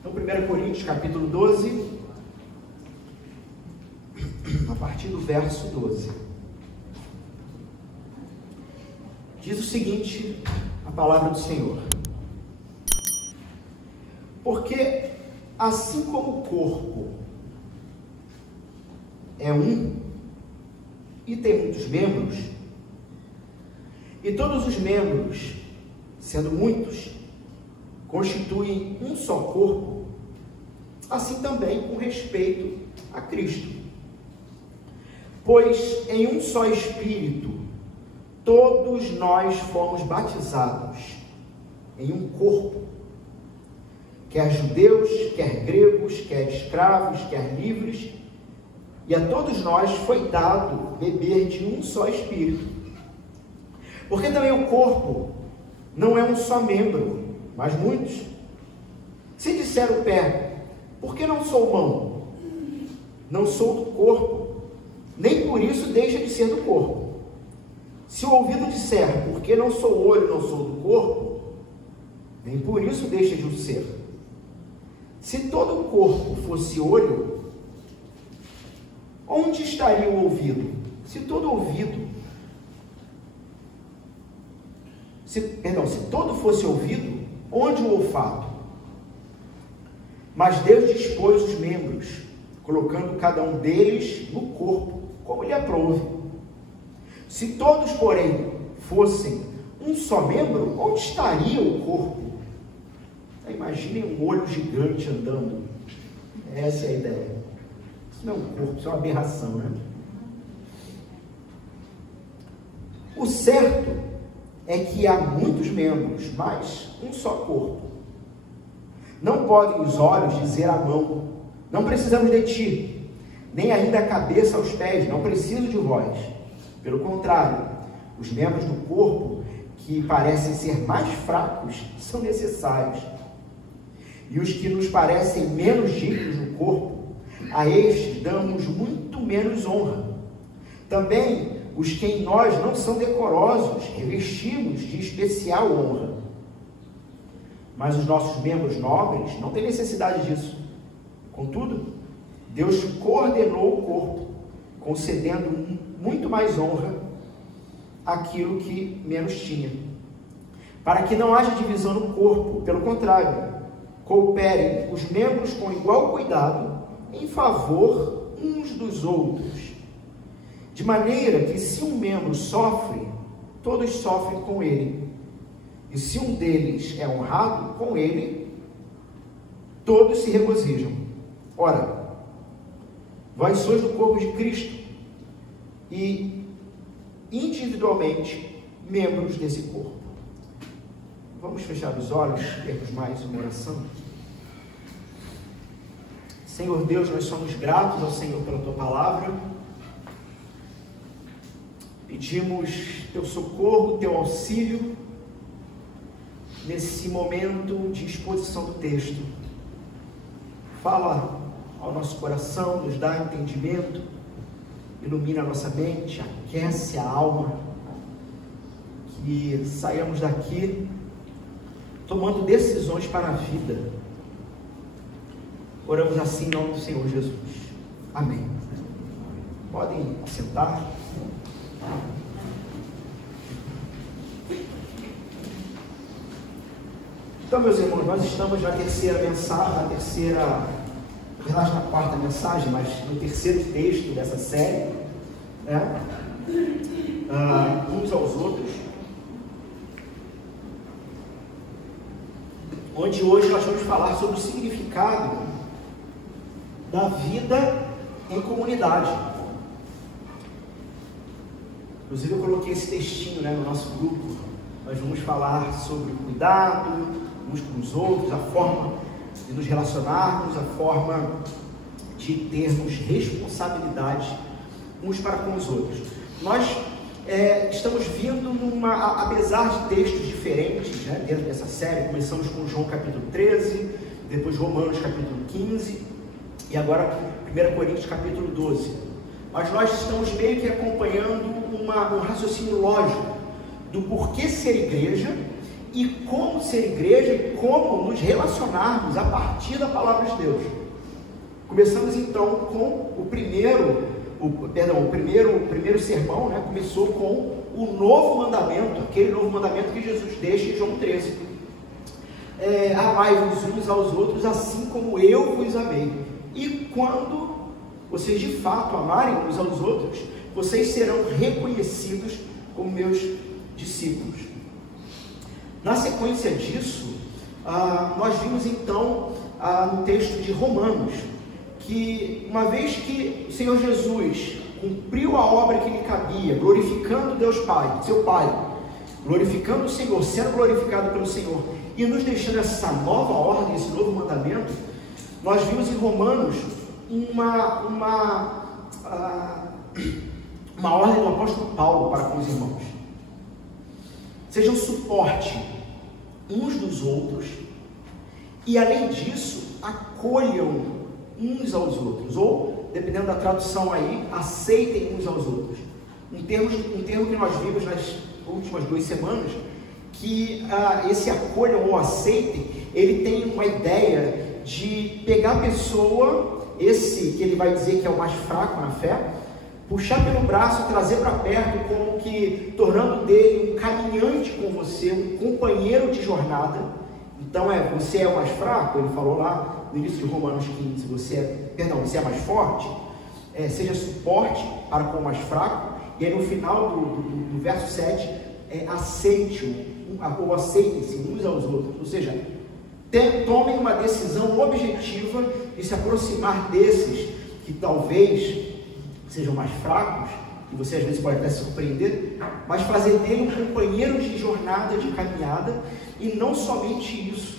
Então, 1 Coríntios, capítulo 12, a partir do verso 12. Diz o seguinte, a palavra do Senhor. Porque, assim como o corpo é um e tem muitos membros, e todos os membros, sendo muitos, constituem um só corpo, assim também com respeito a Cristo. Pois em um só Espírito, todos nós fomos batizados em um corpo, quer judeus, quer gregos, quer escravos, quer livres, e a todos nós foi dado beber de um só Espírito. Porque também o corpo não é um só membro, mas muitos. Se disser o pé, por que não sou mão? Não sou do corpo, nem por isso deixa de ser do corpo. Se o ouvido disser, por que não sou olho, não sou do corpo, nem por isso deixa de o ser. Se todo o corpo fosse olho, onde estaria o ouvido? Se todo fosse ouvido, onde o olfato? Mas Deus dispôs os membros, colocando cada um deles no corpo, como lhe aprouve. Se todos, porém, fossem um só membro, onde estaria o corpo? Imaginem um olho gigante andando. Essa é a ideia. Isso não é um corpo, isso é uma aberração, né? O certo é que há muitos membros, mas um só corpo. Não podem os olhos dizer à mão, não precisamos de ti, nem ainda a cabeça aos pés, não preciso de vós. Pelo contrário, os membros do corpo que parecem ser mais fracos são necessários. E os que nos parecem menos dignos no corpo, a estes damos muito menos honra. Também os que em nós não são decorosos, revestimos de especial honra. Mas os nossos membros nobres não têm necessidade disso. Contudo, Deus coordenou o corpo, concedendo muito mais honra àquilo que menos tinha, para que não haja divisão no corpo, pelo contrário, cooperem os membros com igual cuidado em favor uns dos outros, de maneira que se um membro sofre, todos sofrem com ele, e se um deles é honrado, com ele todos se regozijam. Ora, vós sois do corpo de Cristo e individualmente membros desse corpo. Vamos fechar os olhos, termos mais uma oração. Senhor Deus, nós somos gratos ao Senhor pela Tua palavra. Pedimos Teu socorro, Teu auxílio nesse momento de exposição do texto. Fala ao nosso coração, nos dá entendimento, ilumina a nossa mente, aquece a alma, que saiamos daqui tomando decisões para a vida. Oramos assim em nome do Senhor Jesus. Amém. Podem sentar. Então, meus irmãos, nós estamos na terceira mensagem, na quarta mensagem, mas no terceiro texto dessa série, né? Uns aos outros, onde hoje nós vamos falar sobre o significado da vida em comunidade. Inclusive eu coloquei esse textinho, né, no nosso grupo. Nós vamos falar sobre o cuidado uns com os outros, a forma de nos relacionarmos, a forma de termos responsabilidade uns para com os outros. Nós estamos vindo apesar de textos diferentes, né, dentro dessa série. Começamos com João capítulo 13, depois Romanos capítulo 15 e agora 1 Coríntios capítulo 12. Mas nós estamos meio que acompanhando um raciocínio lógico do porquê ser igreja e como ser igreja e como nos relacionarmos a partir da palavra de Deus. Começamos então com o primeiro sermão, né? Começou com o novo mandamento, aquele novo mandamento que Jesus deixa em João 13. Amai-vos uns aos outros assim como eu vos amei. E quando vocês de fato amarem uns aos outros, vocês serão reconhecidos como meus discípulos. Na sequência disso, nós vimos então no texto de Romanos, que uma vez que o Senhor Jesus cumpriu a obra que lhe cabia, glorificando Deus Pai, seu Pai, glorificando o Senhor, sendo glorificado pelo Senhor, e nos deixando essa nova ordem, esse novo mandamento, nós vimos em Romanos uma ordem do apóstolo Paulo para com os irmãos. Sejam suporte uns dos outros e, além disso, acolham uns aos outros, ou, dependendo da tradução aí, aceitem uns aos outros. Um termo que nós vimos nas últimas 2 semanas, que esse acolham ou aceitem, ele tem uma ideia de pegar a pessoa, esse que ele vai dizer que é o mais fraco na fé, puxar pelo braço, trazer para perto, como que tornando dele um caminhante com você, um companheiro de jornada. Então você é o mais fraco, ele falou lá no início de Romanos 15, você é mais forte, seja suporte para com o mais fraco, e aí no final do verso 7, aceitem-se uns aos outros, ou seja, tomem uma decisão objetiva de se aproximar desses que talvez sejam mais fracos, e você às vezes pode até se surpreender, mas fazer dele um companheiro de jornada, de caminhada, e não somente isso.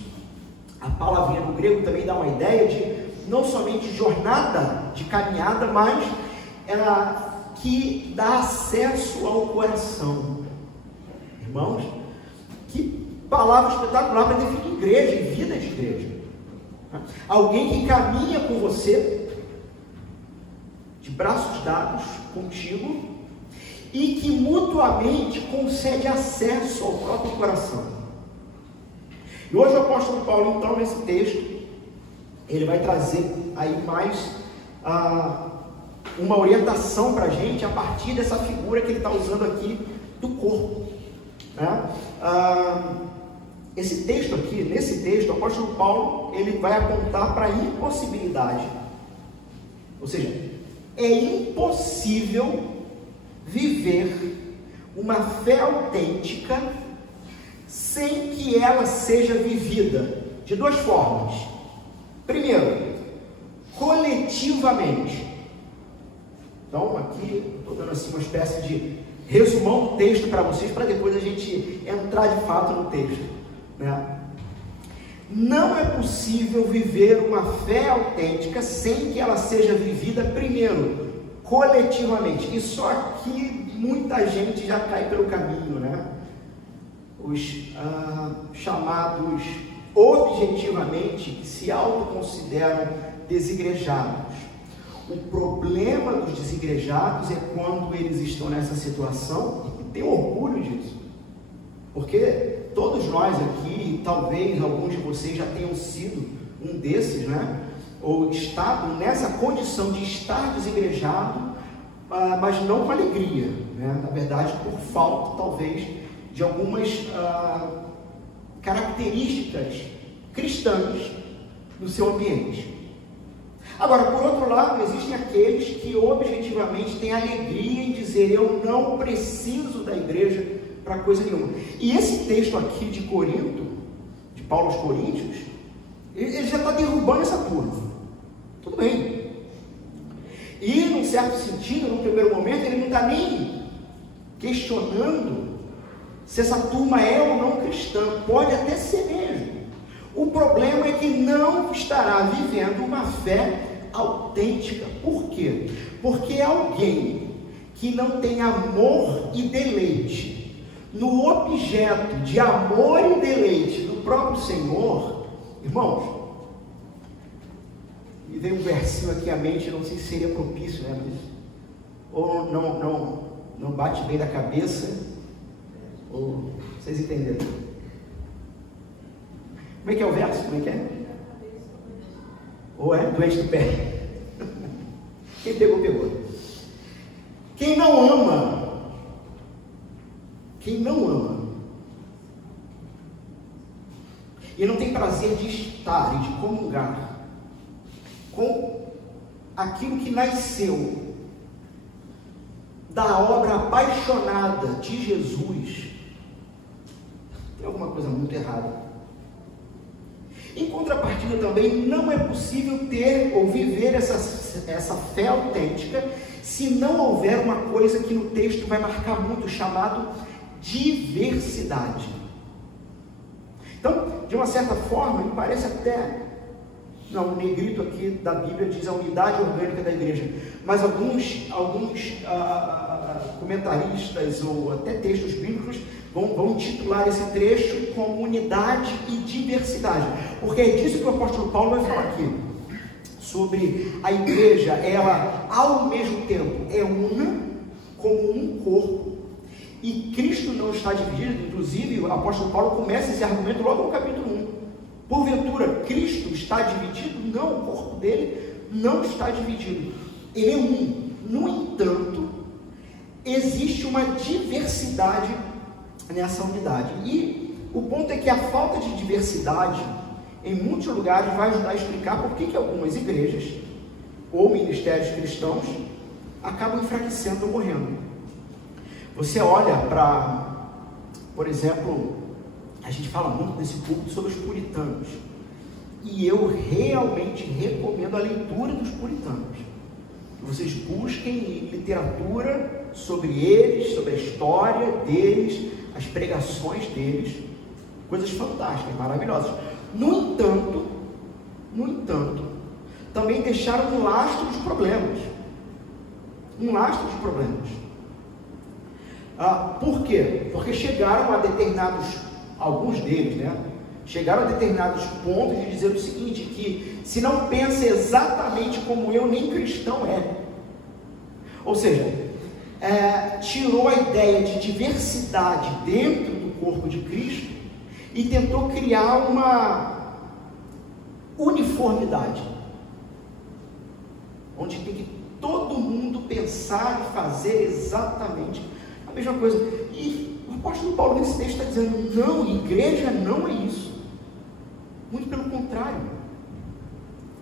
A palavrinha no grego também dá uma ideia de não somente jornada de caminhada, mas que dá acesso ao coração. Irmãos, que palavra espetacular para definir igreja e vida de igreja. Alguém que caminha com você, de braços dados contigo, e que mutuamente concede acesso ao próprio coração. E hoje o apóstolo Paulo, então, nesse texto, ele vai trazer aí mais uma orientação para a gente a partir dessa figura que ele está usando aqui do corpo, né? Esse texto aqui, nesse texto, o apóstolo Paulo, ele vai apontar para a impossibilidade, ou seja, é impossível viver uma fé autêntica sem que ela seja vivida de 2 formas. Primeiro, coletivamente. Então, aqui estou dando assim uma espécie de resumão do texto para vocês, para depois a gente entrar de fato no texto, né? Não é possível viver uma fé autêntica sem que ela seja vivida primeiro, coletivamente. E só aqui muita gente já cai pelo caminho, né? Os chamados objetivamente, que se autoconsideram desigrejados. O problema dos desigrejados é quando eles estão nessa situação e têm orgulho disso. Porque todos nós aqui, talvez alguns de vocês já tenham sido um desses, né? Ou estado nessa condição de estar desigrejado, mas não com alegria, né? Na verdade, por falta, talvez, de algumas características cristãs no seu ambiente. Agora, por outro lado, existem aqueles que objetivamente têm alegria em dizer: eu não preciso da igreja para coisa nenhuma. E esse texto aqui de Corinto, de Paulo aos Coríntios, ele já está derrubando essa turma. Tudo bem. E, num certo sentido, num primeiro momento, ele não está nem questionando se essa turma é ou não cristã. Pode até ser mesmo. O problema é que não estará vivendo uma fé autêntica. Por quê? Porque alguém que não tem amor e deleite no objeto de amor e deleite do próprio Senhor, irmãos, me veio um versinho aqui à mente, não sei se seria propício, né? Mas, ou não bate bem da cabeça, ou vocês entenderam? Como é que é o verso? Como é que é? Ou é doente do pé? Quem pegou, pegou. Quem não ama, e não tem prazer de estar e de comungar com aquilo que nasceu da obra apaixonada de Jesus, tem alguma coisa muito errada. Em contrapartida também, não é possível ter ou viver essa fé autêntica se não houver uma coisa que no texto vai marcar muito, chamado diversidade. Então, de uma certa forma, me parece até, não, o negrito aqui da Bíblia diz a unidade orgânica da igreja, mas alguns comentaristas ou até textos bíblicos vão titular esse trecho como unidade e diversidade, porque é disso que o apóstolo Paulo vai falar aqui, sobre a igreja. Ela ao mesmo tempo é una, como um corpo, e Cristo não está dividido. Inclusive o apóstolo Paulo começa esse argumento logo no capítulo 1, porventura Cristo está dividido? Não, o corpo dele não está dividido, ele é um. No entanto, existe uma diversidade nessa unidade, e o ponto é que a falta de diversidade em muitos lugares vai ajudar a explicar por que algumas igrejas ou ministérios cristãos acabam enfraquecendo ou morrendo. Você olha para, por exemplo, a gente fala muito nesse público sobre os puritanos, e eu realmente recomendo a leitura dos puritanos. Vocês busquem literatura sobre eles, sobre a história deles, as pregações deles, coisas fantásticas, maravilhosas. No entanto, também deixaram um lastro de problemas. Por quê? Porque chegaram a determinados, alguns deles, chegaram a determinados pontos de dizer o seguinte, que se não pensa exatamente como eu, nem cristão é. Ou seja, tirou a ideia de diversidade dentro do corpo de Cristo e tentou criar uma uniformidade, onde tem que todo mundo pensar e fazer exatamente a mesma coisa. E o apóstolo Paulo nesse texto está dizendo, não, igreja não é isso, muito pelo contrário.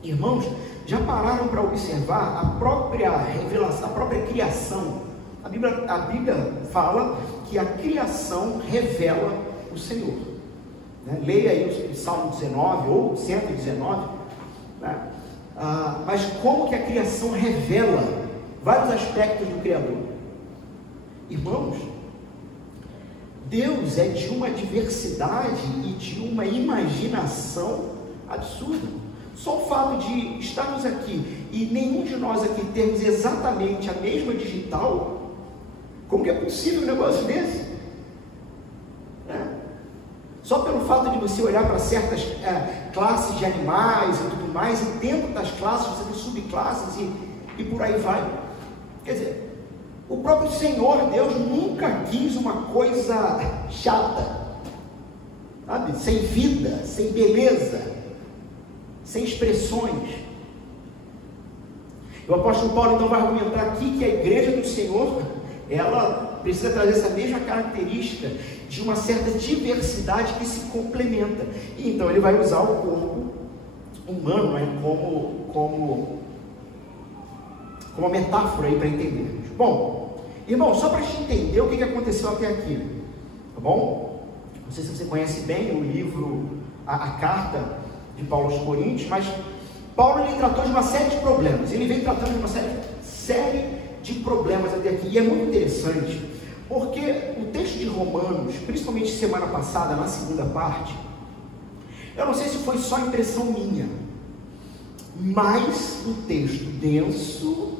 Irmãos, já pararam para observar a própria revelação, a própria criação? A Bíblia fala que a criação revela o Senhor, Leia aí o Salmo 19 ou 119, mas como que a criação revela vários aspectos do Criador. Irmãos, Deus é de uma diversidade e de uma imaginação absurda. Só o fato de estarmos aqui e nenhum de nós aqui termos exatamente a mesma digital, como que é possível um negócio desse? Só pelo fato de você olhar para certas classes de animais e tudo mais, e dentro das classes você tem subclasses e por aí vai. Quer dizer, o próprio Senhor Deus nunca quis uma coisa chata, sabe? Sem vida, sem beleza, sem expressões. O apóstolo Paulo então vai argumentar aqui que a igreja do Senhor, ela precisa trazer essa mesma característica de uma certa diversidade que se complementa. E então ele vai usar o corpo humano como uma metáfora aí para entendermos. Bom, irmão, só para a gente entender o que aconteceu até aqui, tá bom? Não sei se você conhece bem o livro, a carta de Paulo aos Coríntios, mas Paulo ele tratou de uma série de problemas. Ele vem tratando de uma série de problemas até aqui, e é muito interessante, porque o texto de Romanos, principalmente semana passada, na segunda parte, eu não sei se foi só impressão minha, mas um texto denso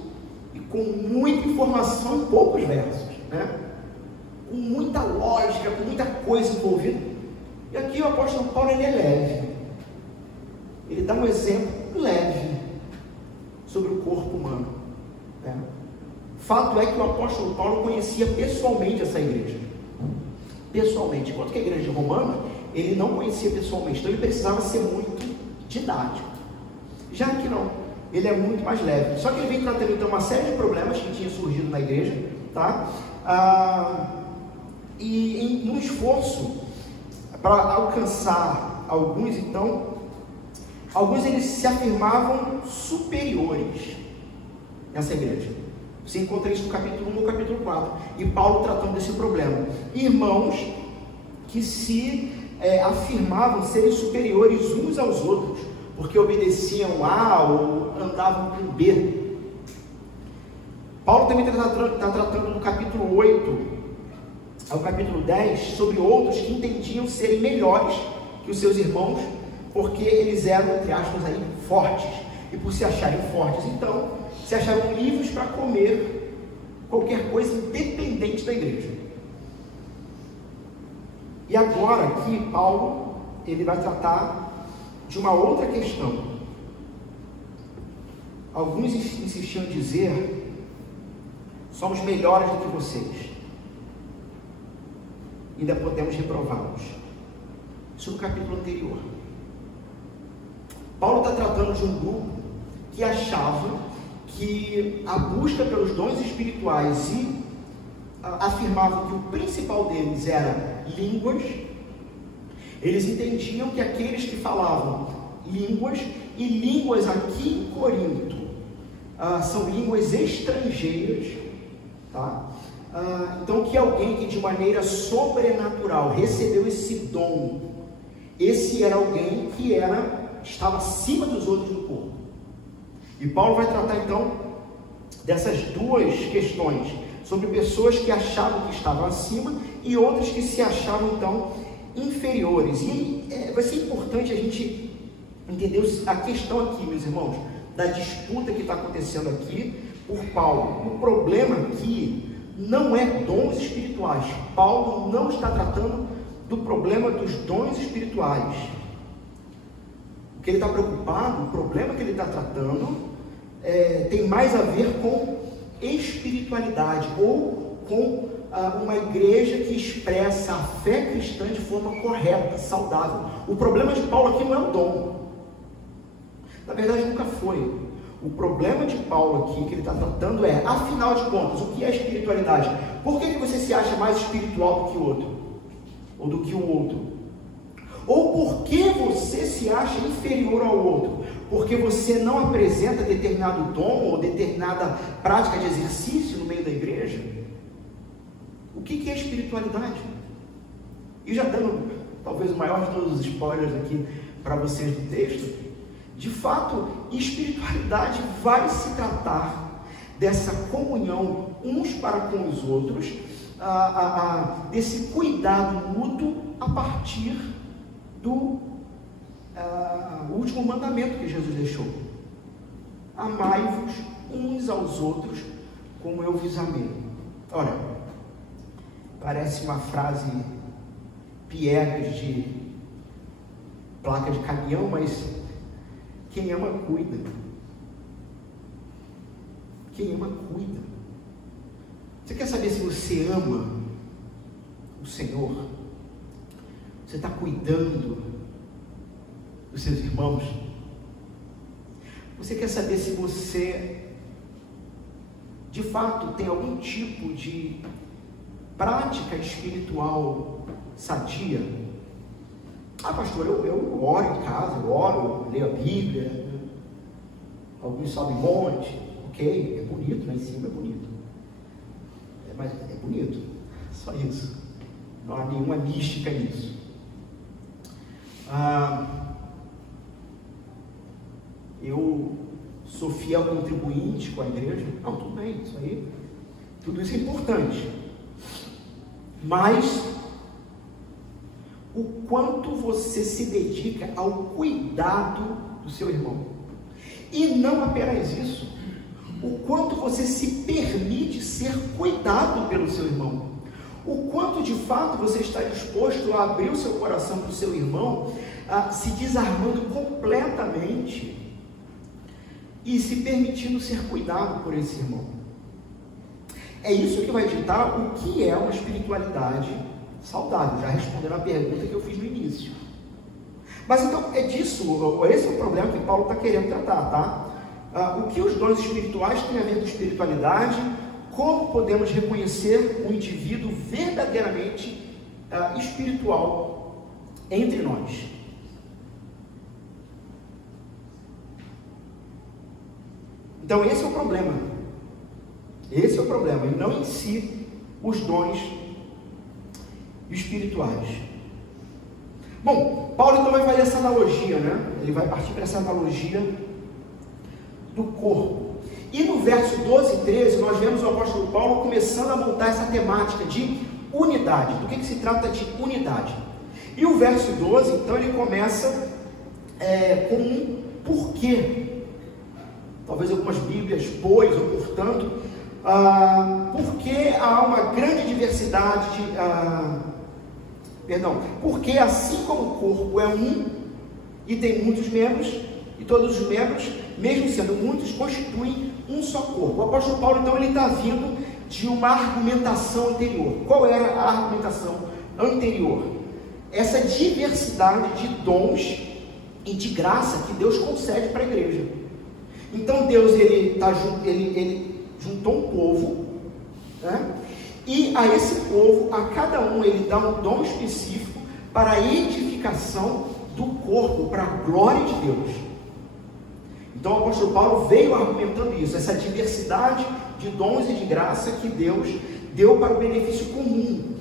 e com muita informação em poucos versos, com muita lógica, com muita coisa envolvida. E aqui o apóstolo Paulo ele é leve, ele dá um exemplo leve sobre o corpo humano. Fato é que o apóstolo Paulo conhecia pessoalmente essa igreja, pessoalmente, enquanto que a igreja de Romanos ele não conhecia pessoalmente, então ele precisava ser muito didático. Já que não, ele é muito mais leve. Só que ele vem tratando então uma série de problemas que tinham surgido na igreja, tá? E num esforço para alcançar alguns, então, alguns eles se afirmavam superiores nessa igreja. Você encontra isso no capítulo 1 ou no capítulo 4. E Paulo tratando desse problema. Irmãos que se afirmavam serem superiores uns aos outros, porque obedeciam A ou andavam com B. Paulo também está tratando no capítulo 8 ao capítulo 10 sobre outros que entendiam serem melhores que os seus irmãos, porque eles eram, entre aspas, aí, fortes. E por se acharem fortes, então, se acharam livres para comer qualquer coisa independente da igreja. E agora aqui Paulo, ele vai tratar de uma outra questão. Alguns insistiam em dizer: somos melhores do que vocês, ainda podemos reprová-los. Isso no capítulo anterior. Paulo está tratando de um grupo que achava que a busca pelos dons espirituais e afirmavam que o principal deles era línguas. Eles entendiam que aqueles que falavam línguas, e línguas aqui em Corinto são línguas estrangeiras, tá? Então que alguém que de maneira sobrenatural recebeu esse dom, esse era alguém que estava acima dos outros no corpo. E Paulo vai tratar então dessas duas questões, sobre pessoas que achavam que estavam acima e outras que se achavam então inferiores. E vai ser importante a gente entender a questão aqui, meus irmãos, da disputa que está acontecendo aqui por Paulo. O problema aqui não é dons espirituais. Paulo não está tratando do problema dos dons espirituais. O que ele está preocupado, o problema que ele está tratando tem mais a ver com espiritualidade, ou com uma igreja que expressa a fé cristã de forma correta, saudável. O problema de Paulo aqui não é o dom. Na verdade nunca foi. O problema de Paulo aqui, que ele está tratando afinal de contas, o que é espiritualidade? Por que você se acha mais espiritual do que o outro? Ou do que o outro? Ou por que você se acha inferior ao outro? Porque você não apresenta determinado dom ou determinada prática de exercício no meio da igreja? O que é espiritualidade? E já dando talvez o maior de todos os spoilers aqui para vocês do texto, de fato, espiritualidade vai se tratar dessa comunhão uns para com os outros, desse cuidado mútuo a partir do último mandamento que Jesus deixou: amai-vos uns aos outros como eu vos amei. Olha, parece uma frase piegas de placa de caminhão, mas quem ama cuida. Quem ama cuida. Você quer saber se você ama o Senhor? Você está cuidando dos seus irmãos? Você quer saber se você de fato tem algum tipo de prática espiritual sadia? Pastor, eu oro em casa, eu oro, eu leio a Bíblia, alguns sobem monte, ok, é bonito, lá em cima é bonito, mas é bonito, só isso, não há nenhuma mística nisso. Eu sou fiel contribuinte com a igreja, não, tudo bem, isso aí, tudo isso é importante, mas o quanto você se dedica ao cuidado do seu irmão, e não apenas isso, o quanto você se permite ser cuidado pelo seu irmão, o quanto de fato você está disposto a abrir o seu coração para o seu irmão, se desarmando completamente e se permitindo ser cuidado por esse irmão. É isso que vai ditar o que é uma espiritualidade saudável, já respondendo a pergunta que eu fiz no início. início. Mas então é disso, esse é o problema que Paulo está querendo tratar, tá? O que os dons espirituais têm a ver com espiritualidade? Como podemos reconhecer um indivíduo verdadeiramente espiritual entre nós? Então esse é o problema. Esse é o problema, e não em si os dons espirituais. Bom, Paulo então vai fazer essa analogia, né? Ele vai partir para essa analogia do corpo. E no verso 12 e 13, nós vemos o apóstolo Paulo começando a montar essa temática de unidade. Do que se trata de unidade? E o verso 12, então, ele começa com um porquê. Talvez algumas bíblias, pois, ou portanto, porque há uma grande diversidade porque assim como o corpo é um e tem muitos membros, e todos os membros, mesmo sendo muitos, constituem um só corpo. O apóstolo Paulo, então, ele está vindo de uma argumentação anterior. Qual era a argumentação anterior? Essa diversidade de dons e de graça que Deus concede para a igreja. Então Deus ele juntou um povo, né? E a esse povo, a cada um, ele dá um dom específico para a edificação do corpo, para a glória de Deus. Então o apóstolo Paulo veio argumentando isso, essa diversidade de dons e de graça que Deus deu para o benefício comum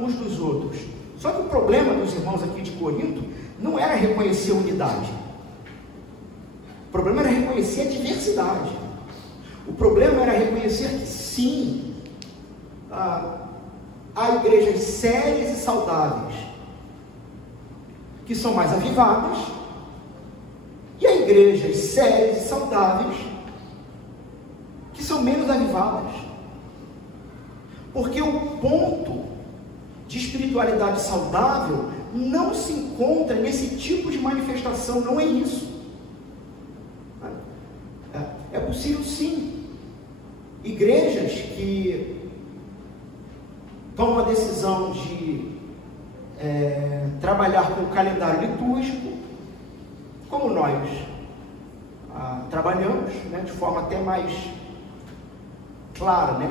uns dos outros. Só que o problema dos irmãos aqui de Corinto não era reconhecer a unidade. O problema era reconhecer a diversidade. O problema era reconhecer que sim, há igrejas sérias e saudáveis, que são mais avivadas, e há igrejas sérias e saudáveis, que são menos avivadas. Porque o ponto de espiritualidade saudável não se encontra nesse tipo de manifestação, não é isso. É possível sim, igrejas que tomam a decisão de trabalhar com o calendário litúrgico, como nós trabalhamos, né, de forma até mais clara, né?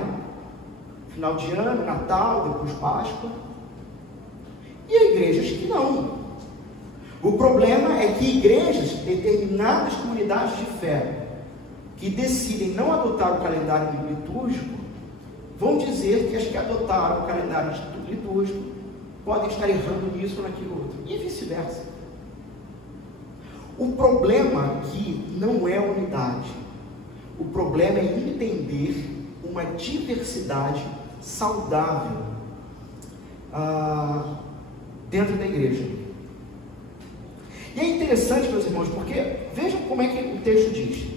Final de ano, Natal, depois Páscoa. E há igrejas que não. O problema é que igrejas, determinadas comunidades de fé, que decidem não adotar o calendário litúrgico, vão dizer que as que adotaram o calendário litúrgico podem estar errando nisso ou naquilo outro, e vice-versa. O problema aqui não é a unidade. O problema é entender uma diversidade saudável dentro da igreja. E é interessante, meus irmãos, porque vejam como é que o texto diz: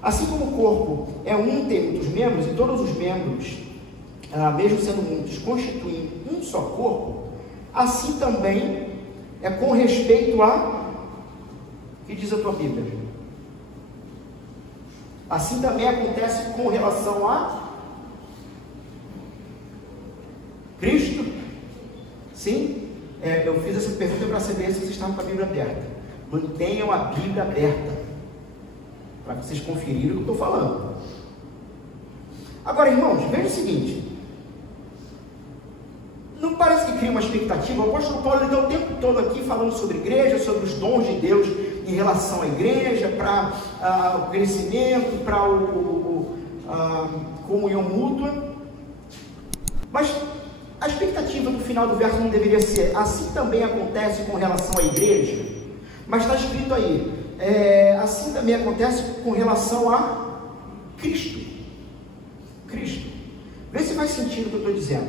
assim como o corpo é um, tem muitos membros, e todos os membros, mesmo sendo muitos, constituem um só corpo, assim também é com respeito a... O que diz a tua Bíblia? Assim também acontece com relação a Cristo? Sim? Eu fiz essa pergunta para saber se vocês estavam com a Bíblia aberta. Mantenham a Bíblia aberta, para vocês conferirem o que eu estou falando. Agora, irmãos, veja o seguinte: não parece que cria uma expectativa? O apóstolo Paulo está o tempo todo aqui falando sobre igreja, sobre os dons de Deus em relação à igreja, para o crescimento, para a comunhão mútua. Mas a expectativa no final do verso não deveria ser: assim também acontece com relação à igreja? Mas está escrito aí, assim também acontece com relação a Cristo. Cristo. Vê se faz sentido o que eu estou dizendo.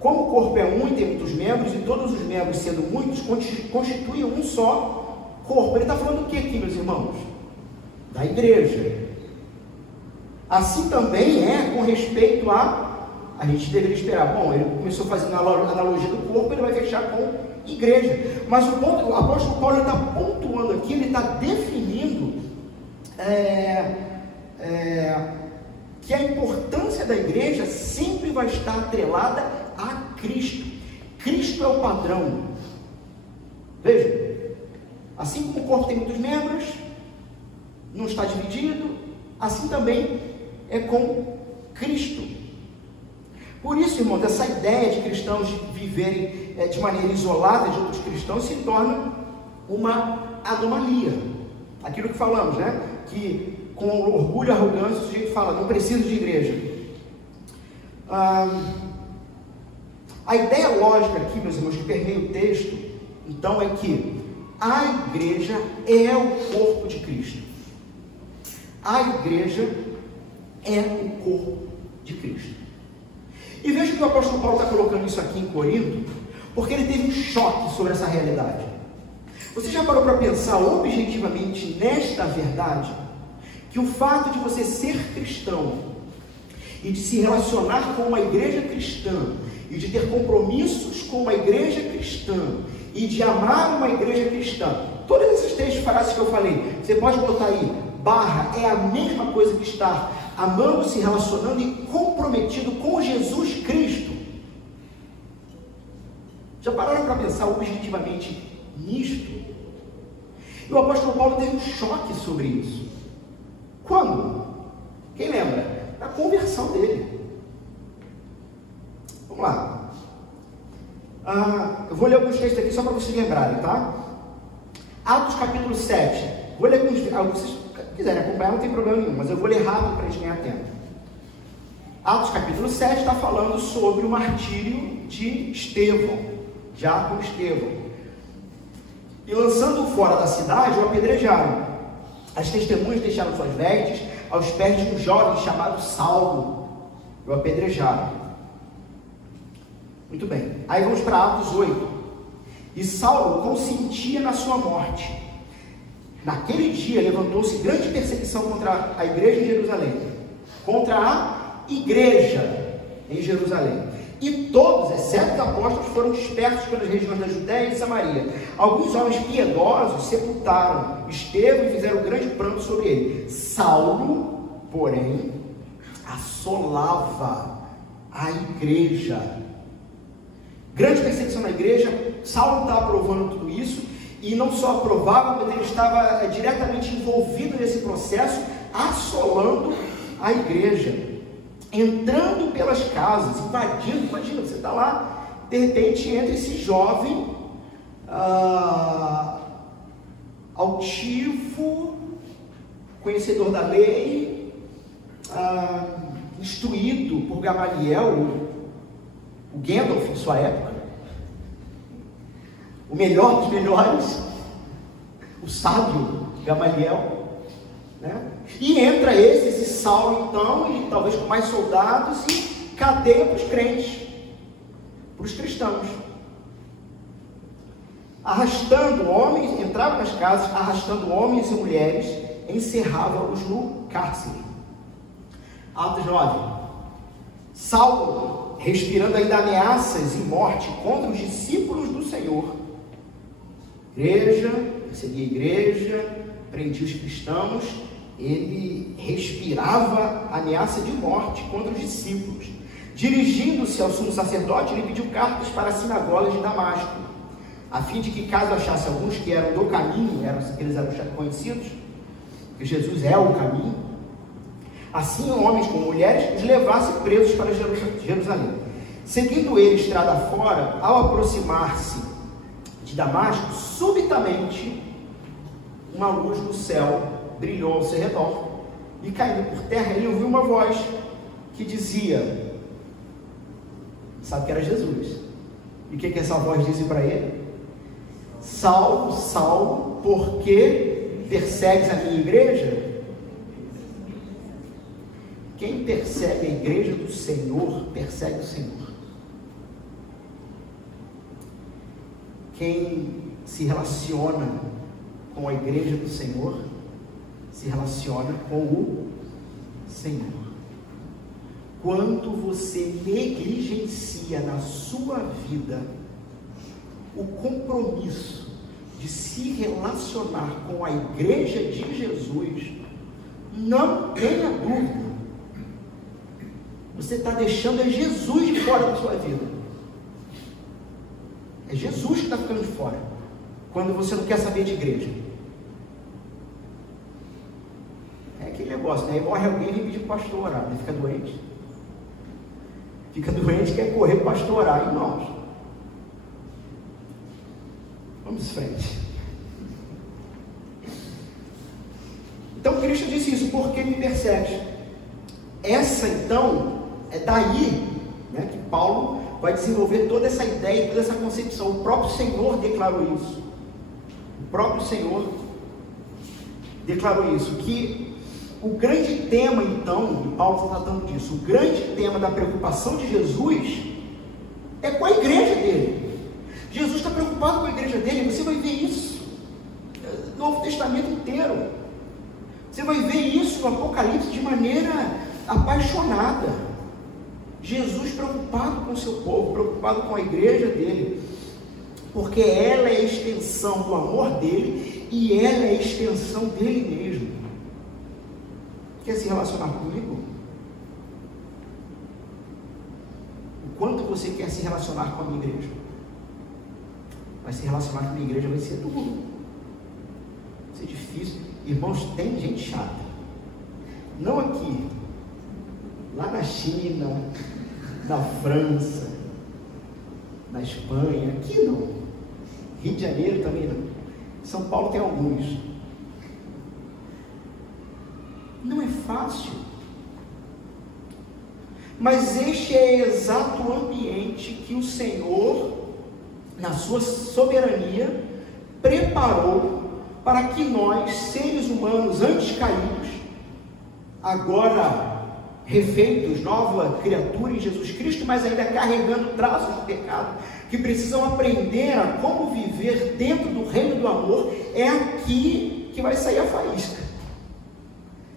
Como o corpo é um e tem muitos membros, e todos os membros, sendo muitos, constituem um só corpo. Ele está falando do que aqui, meus irmãos? Da igreja. Assim também é com respeito a gente deveria esperar. Bom, ele começou fazendo a analogia do corpo, ele vai fechar com igreja. Mas o apóstolo Paulo está pontuando aqui, ele está definindo que a importância da igreja sempre vai estar atrelada a Cristo. Cristo é o padrão. Veja, assim como o corpo tem muitos membros, não está dividido, assim também é com Cristo. Por isso, irmãos, essa ideia de cristãos viverem de maneira isolada de outros cristãos se torna uma anomalia. Aquilo que falamos, né? Que com orgulho e arrogância o sujeito fala, não preciso de igreja. A ideia lógica aqui, meus irmãos, que permeia o texto, então, é que a igreja é o corpo de Cristo. A igreja é o corpo de Cristo. E veja que o apóstolo Paulo está colocando isso aqui em Corinto, porque ele teve um choque sobre essa realidade. Você já parou para pensar objetivamente nesta verdade? Que o fato de você ser cristão e de se relacionar com uma igreja cristã e de ter compromissos com uma igreja cristã e de amar uma igreja cristã, todos esses três frases que eu falei, você pode botar aí, barra, é a mesma coisa que estar amando, se relacionando e comprometido com Jesus Cristo. Já pararam para pensar objetivamente nisto? E o apóstolo Paulo teve um choque sobre isso. Quando? Quem lembra? Na conversão dele. Vamos lá. Eu vou ler alguns textos aqui só para vocês lembrarem, tá? Atos capítulo 7. Vou ler alguns, se vocês quiserem acompanhar, não tem problema nenhum, mas eu vou ler rápido para a gente ganhar tempo. Atos capítulo 7 está falando sobre o martírio de Estevão, diácono Estevão. E lançando-o fora da cidade, o apedrejaram. As testemunhas deixaram suas vestes aos pés de um jovem chamado Saulo. O apedrejaram. Muito bem. Aí vamos para Atos 8. E Saulo consentia na sua morte. Naquele dia levantou-se grande perseguição contra a igreja em Jerusalém. Contra a igreja em Jerusalém. E todos, exceto os apóstolos, foram dispersos pelas regiões da Judéia e de Samaria. Alguns homens piedosos sepultaram Estevão e fizeram grande pranto sobre ele. Saulo, porém, assolava a igreja. Grande perseguição na igreja. Saulo está aprovando tudo isso, e não só aprovava, mas ele estava diretamente envolvido nesse processo, assolando a igreja, entrando pelas casas, invadindo. Imagina, você está lá, de repente entra esse jovem altivo, conhecedor da lei, instruído por Gamaliel, o Gandalf de sua época, o melhor dos melhores, o sábio Gamaliel, né? E entra esse Saulo então, e talvez com mais soldados, e cadeia para os crentes, para os cristãos, arrastando homens, entrava nas casas, arrastando homens e mulheres, encerrava-os no cárcere. Atos 9. Saulo, respirando ainda ameaças e morte contra os discípulos do Senhor, igreja, perseguia a igreja, prendia os cristãos, ele respirava ameaça de morte contra os discípulos. Dirigindo-se ao sumo sacerdote, ele pediu cartas para as sinagogas de Damasco, a fim de que, caso achasse alguns que eram do caminho, eles eram conhecidos, que Jesus é o caminho, assim homens como mulheres os levasse presos para Jerusalém. Seguindo ele estrada fora, ao aproximar-se de Damasco, subitamente uma luz no céu brilhou ao seu redor, e caindo por terra, ele ouviu uma voz que dizia, sabe que era Jesus, e o que essa voz disse para ele? Saulo, Saulo, por que persegues a minha igreja? Quem persegue a igreja do Senhor, persegue o Senhor. Quem se relaciona com a igreja do Senhor, se relaciona com o Senhor. Quando você negligencia na sua vida o compromisso de se relacionar com a igreja de Jesus, não tenha dúvida, você está deixando Jesus de fora da sua vida. É Jesus que está ficando de fora, quando você não quer saber de igreja. É aquele negócio, né? Aí morre alguém e vem pedir para o pastor orar, né? Fica doente. Fica doente e quer correr para o pastor orar, irmãos. Vamos em frente. Então Cristo disse isso: por que me persegues? Essa então, é daí, né, que Paulo vai desenvolver toda essa ideia, toda essa concepção. O próprio Senhor declarou isso. O próprio Senhor declarou isso, que o grande tema então, e Paulo está tratando disso, o grande tema da preocupação de Jesus é com a igreja dele. Jesus está preocupado com a igreja dele. Você vai ver isso no Novo Testamento inteiro. Você vai ver isso no Apocalipse de maneira apaixonada. Jesus preocupado com o seu povo, preocupado com a igreja dele, porque ela é a extensão do amor dele e ela é a extensão dele mesmo. Quer se relacionar comigo? O quanto você quer se relacionar com a minha igreja? Vai se relacionar com a minha igreja, vai ser duro, vai ser difícil. Irmãos, tem gente chata, não aqui, lá na China, na França, na Espanha, aqui não, Rio de Janeiro também não, São Paulo tem alguns. Não é fácil, mas este é o exato ambiente que o Senhor, na sua soberania, preparou para que nós, seres humanos antes caídos, agora refeitos, nova criatura em Jesus Cristo, mas ainda carregando traços de pecado, que precisam aprender a como viver dentro do reino do amor, é aqui que vai sair a faísca,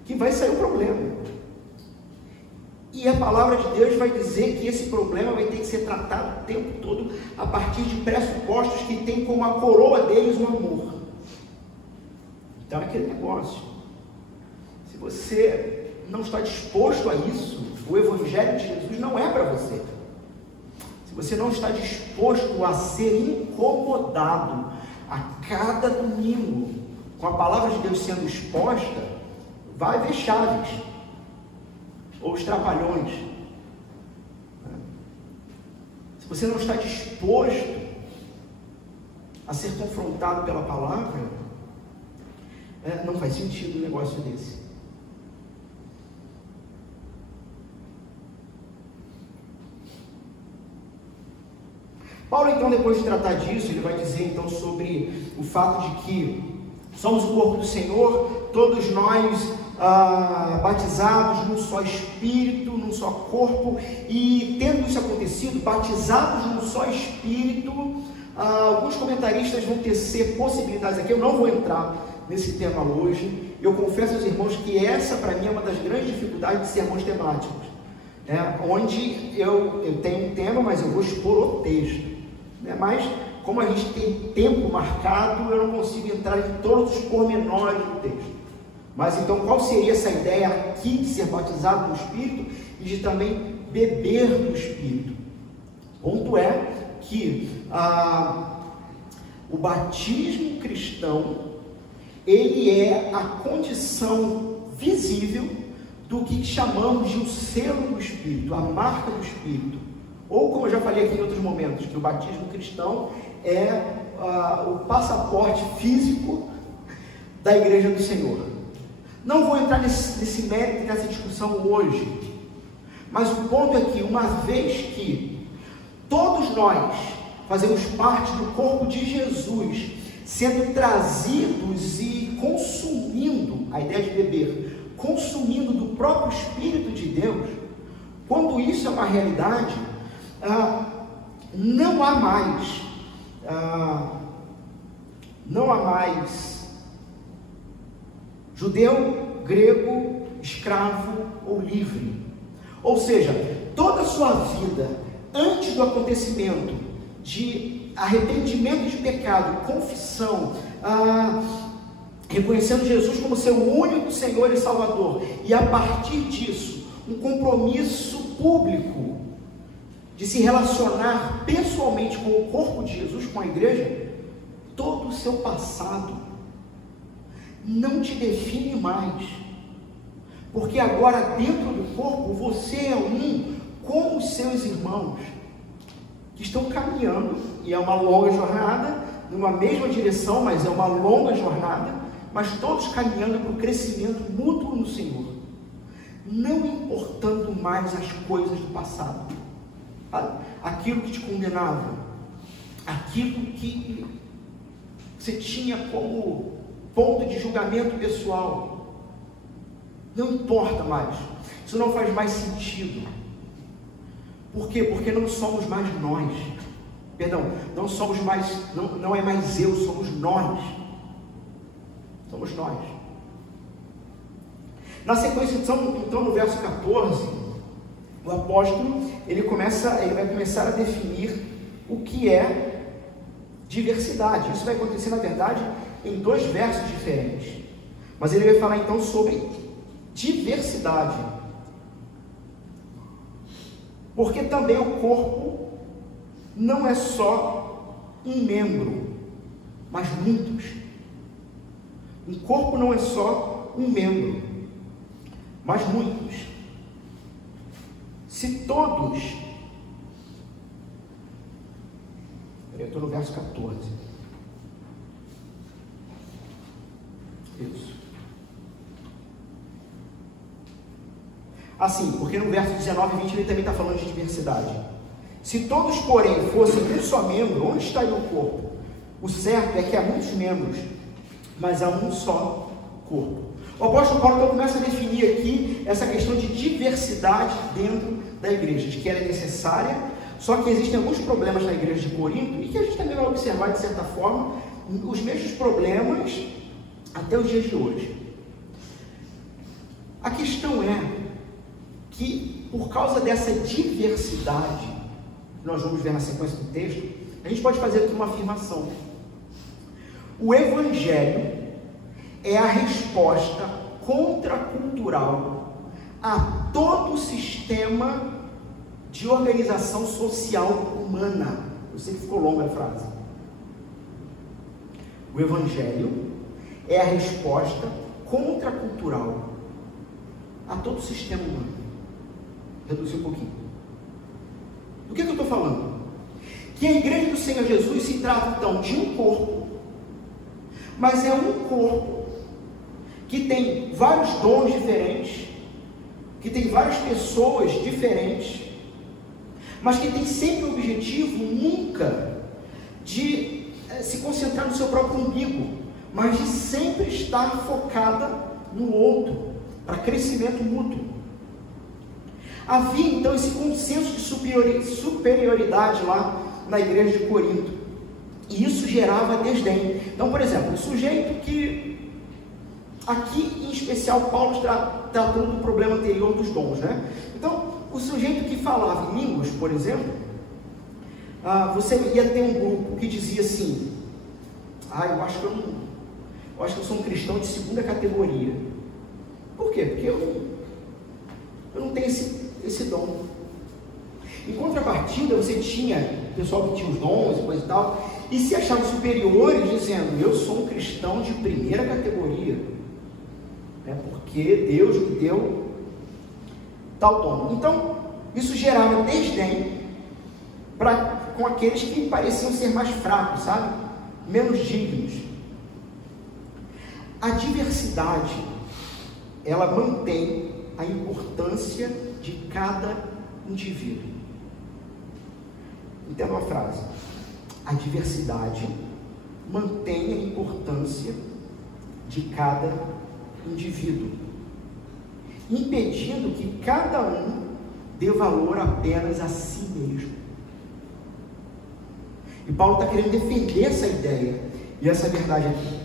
que vai sair o problema. E a palavra de Deus vai dizer que esse problema vai ter que ser tratado o tempo todo a partir de pressupostos que tem como a coroa deles o amor. Então é aquele negócio, se você não está disposto a isso, o Evangelho de Jesus não é para você. Se você não está disposto a ser incomodado a cada domingo com a palavra de Deus sendo exposta, vai ver Chaves ou os Trapalhões. Se você não está disposto a ser confrontado pela palavra, não faz sentido um negócio desse. Paulo, então, depois de tratar disso, ele vai dizer então sobre o fato de que somos o corpo do Senhor, todos nós batizados num só Espírito, num só corpo, e tendo isso acontecido, batizados num só Espírito, alguns comentaristas vão tecer possibilidades aqui. Eu não vou entrar nesse tema hoje. Eu confesso aos irmãos que essa para mim é uma das grandes dificuldades de sermões temáticos, onde eu tenho um tema, mas eu vou expor o texto, mas como a gente tem tempo marcado, eu não consigo entrar em todos os pormenores do texto. Mas então, qual seria essa ideia aqui de ser batizado no Espírito e de também beber do Espírito? O ponto é que o batismo cristão, ele é a condição visível do que chamamos de o selo do Espírito, a marca do Espírito. Ou, como eu já falei aqui em outros momentos, que o batismo cristão é o passaporte físico da igreja do Senhor. Não vou entrar nesse mérito, nessa discussão hoje, mas o ponto é que, uma vez que todos nós fazemos parte do corpo de Jesus, sendo trazidos e consumindo, a ideia de beber, consumindo do próprio Espírito de Deus, quando isso é uma realidade, não há mais judeu, grego, escravo ou livre. Ou seja, toda a sua vida, antes do acontecimento de arrependimento de pecado, confissão, reconhecendo Jesus como seu único Senhor e Salvador, e a partir disso, um compromisso público de se relacionar pessoalmente com o corpo de Jesus, com a igreja, todo o seu passado não te define mais, porque agora dentro do corpo você é um com os seus irmãos que estão caminhando, e é uma longa jornada, numa mesma direção, mas é uma longa jornada, mas todos caminhando para o crescimento mútuo no Senhor, não importando mais as coisas do passado, aquilo que te condenava, aquilo que você tinha como ponto de julgamento pessoal, não importa mais, isso não faz mais sentido. Por quê? Porque não somos mais nós, não somos mais, não é mais eu, somos nós, Na sequência, então no verso 14, o apóstolo, ele vai começar a definir o que é diversidade. Isso vai acontecer, na verdade, em 2 versos diferentes, mas ele vai falar então sobre diversidade, porque também o corpo não é só um membro, mas muitos. Um corpo não é só um membro, mas muitos. Se todos, eu estou no verso 14, isso, assim, porque no verso 19 e 20 ele também está falando de diversidade. Se todos, porém, fossem um só membro, onde estaria o corpo? O certo é que há muitos membros, mas há um só corpo. O apóstolo Paulo então começa a definir aqui essa questão de diversidade dentro da igreja, de que ela é necessária, só que existem alguns problemas na igreja de Corinto, e que a gente também vai observar, de certa forma, os mesmos problemas até os dias de hoje. A questão é que, por causa dessa diversidade, que nós vamos ver na sequência do texto, a gente pode fazer aqui uma afirmação. O Evangelho é a resposta contracultural a todo o sistema de organização social humana. Eu sei que ficou longa a frase. O Evangelho é a resposta contracultural a todo o sistema humano. Reduzir um pouquinho. Do que eu estou falando? Que a igreja do Senhor Jesus se trata então de um corpo, mas é um corpo que tem vários dons diferentes, que tem várias pessoas diferentes, mas que tem sempre o objetivo nunca de se concentrar no seu próprio umbigo, mas de sempre estar focada no outro, para crescimento mútuo. Havia então esse consenso de superioridade lá na igreja de Corinto, e isso gerava desdém. Então, por exemplo, o sujeito que, aqui em especial, Paulo está tratando do problema anterior dos dons, né? Então, o sujeito que falava em línguas, por exemplo, você ia ter um grupo que dizia assim: eu acho que eu sou um cristão de segunda categoria. Por quê? Porque eu não tenho esse dom. Em contrapartida, você tinha pessoal que tinha os dons e coisa e tal, e se achavam superiores, dizendo: eu sou um cristão de primeira categoria, porque Deus me deu tal dom. Então, isso gerava desdém com aqueles que pareciam ser mais fracos, sabe? Menos dignos. A diversidade, ela mantém a importância de cada indivíduo. Entenda uma frase: a diversidade mantém a importância de cada indivíduo, impedindo que cada um dê valor apenas a si mesmo. E Paulo está querendo defender essa ideia e essa verdade aqui.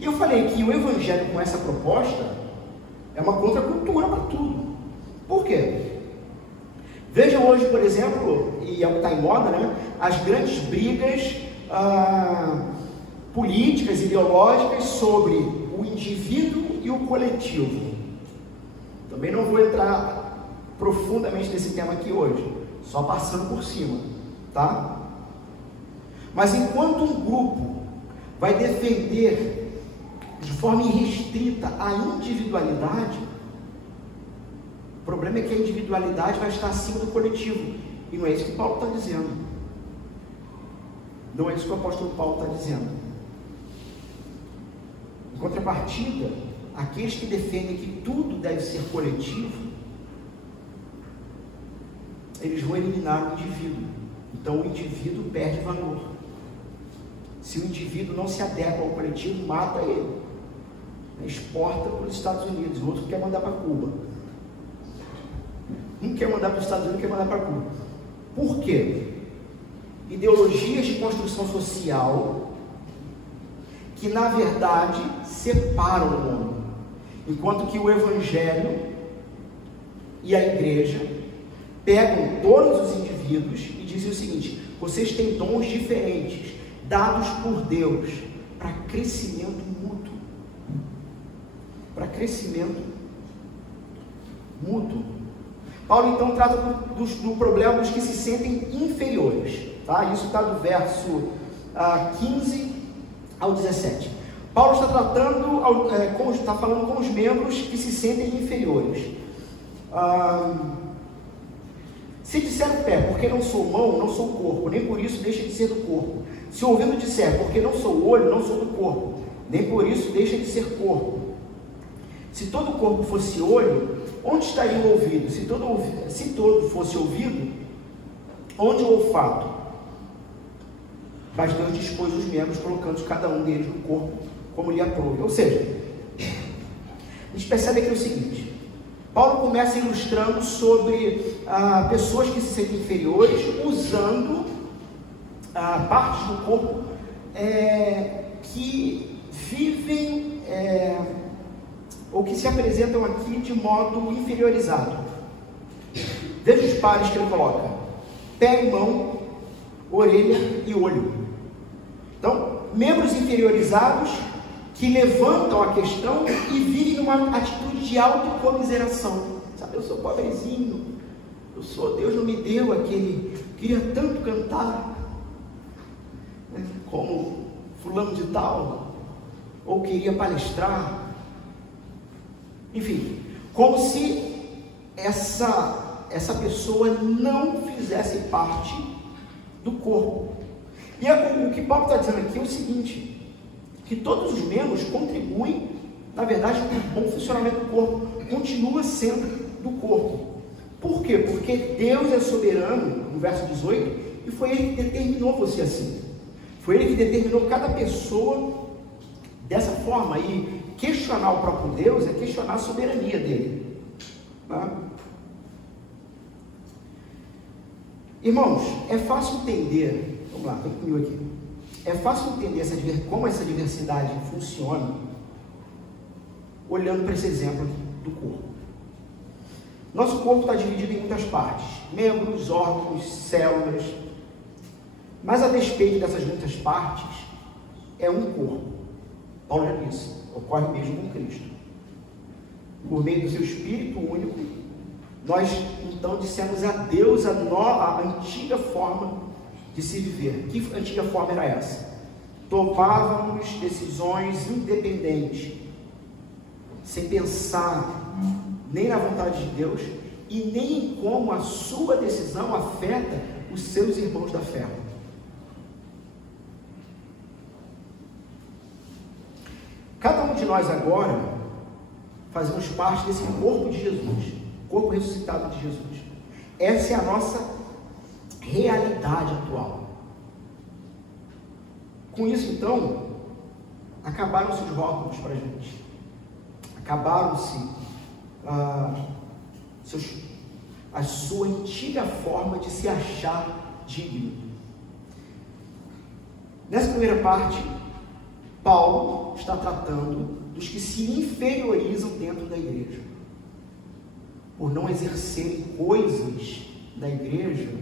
E eu falei que o Evangelho, com essa proposta, é uma contracultura para tudo. Por quê? Vejam hoje, por exemplo, e é o que está em moda, né? As grandes brigas políticas, ideológicas sobre o indivíduo e o coletivo. Também não vou entrar profundamente nesse tema aqui hoje, só passando por cima, tá? Mas enquanto um grupo vai defender de forma irrestrita a individualidade, o problema é que a individualidade vai estar acima do coletivo, e não é isso que Paulo está dizendo. Não é isso que o apóstolo Paulo está dizendo. Em contrapartida, aqueles que defendem que tudo deve ser coletivo, eles vão eliminar o indivíduo. Então o indivíduo perde valor. Se o indivíduo não se adequa ao coletivo, mata ele, exporta para os Estados Unidos. O outro quer mandar para Cuba. Um quer mandar para os Estados Unidos, quer mandar para Cuba. Por quê? Ideologias de construção social que na verdade separam o homem, enquanto que o Evangelho e a igreja pegam todos os indivíduos e dizem o seguinte: vocês têm dons diferentes, dados por Deus, para crescimento mútuo. Para crescimento mútuo. Paulo então trata do problema dos que se sentem inferiores, tá? Isso está do verso 15 ao 17. Paulo está tratando, está falando com os membros que se sentem inferiores. Se disser o pé, porque não sou mão, não sou corpo, nem por isso deixa de ser do corpo. Se o ouvido disser, porque não sou olho, não sou do corpo, nem por isso deixa de ser corpo. Se todo o corpo fosse olho, onde estaria o ouvido? Se todo fosse ouvido, onde o olfato? Mas Deus dispôs os membros, colocando cada um deles no corpo, como lhe aprouve. Ou seja, a gente percebe aqui o seguinte: Paulo começa ilustrando sobre pessoas que se sentem inferiores, usando partes do corpo que vivem ou que se apresentam aqui de modo inferiorizado. Veja os pares que ele coloca: pé e mão, orelha e olho. Então, membros inferiorizados que levantam a questão e vivem uma atitude de autocomiseração. Sabe, eu sou pobrezinho, Deus não me deu aquele, queria tanto cantar, né, como fulano de tal, ou queria palestrar. Enfim, como se essa pessoa não fizesse parte do corpo. E o que Paulo está dizendo aqui é o seguinte: que todos os membros contribuem, na verdade, para o bom funcionamento do corpo, continua sendo do corpo. Por quê? Porque Deus é soberano, no verso 18, e foi Ele que determinou você assim. Foi Ele que determinou cada pessoa dessa forma. E questionar o próprio Deus é questionar a soberania dele. Tá? Irmãos, é fácil entender, vamos lá, vem comigo aqui. É fácil entender como essa diversidade funciona olhando para esse exemplo aqui do corpo. Nosso corpo está dividido em muitas partes: membros, órgãos, células. Mas a despeito dessas muitas partes, é um corpo. Paulo já disse, ocorre mesmo com Cristo. Por meio do seu Espírito único, nós então dissemos a Deus a antiga forma de se viver. Que antiga forma era essa? Tomávamos decisões independentes, sem pensar nem na vontade de Deus e nem em como a sua decisão afeta os seus irmãos da fé. Cada um de nós agora fazemos parte desse corpo de Jesus, corpo ressuscitado de Jesus. Essa é a nossa realidade atual. Com isso, então, acabaram-se os rótulos para a gente. Acabaram-se a sua antiga forma de se achar digno. Nessa primeira parte, Paulo está tratando dos que se inferiorizam dentro da igreja, por não exercerem coisas da igreja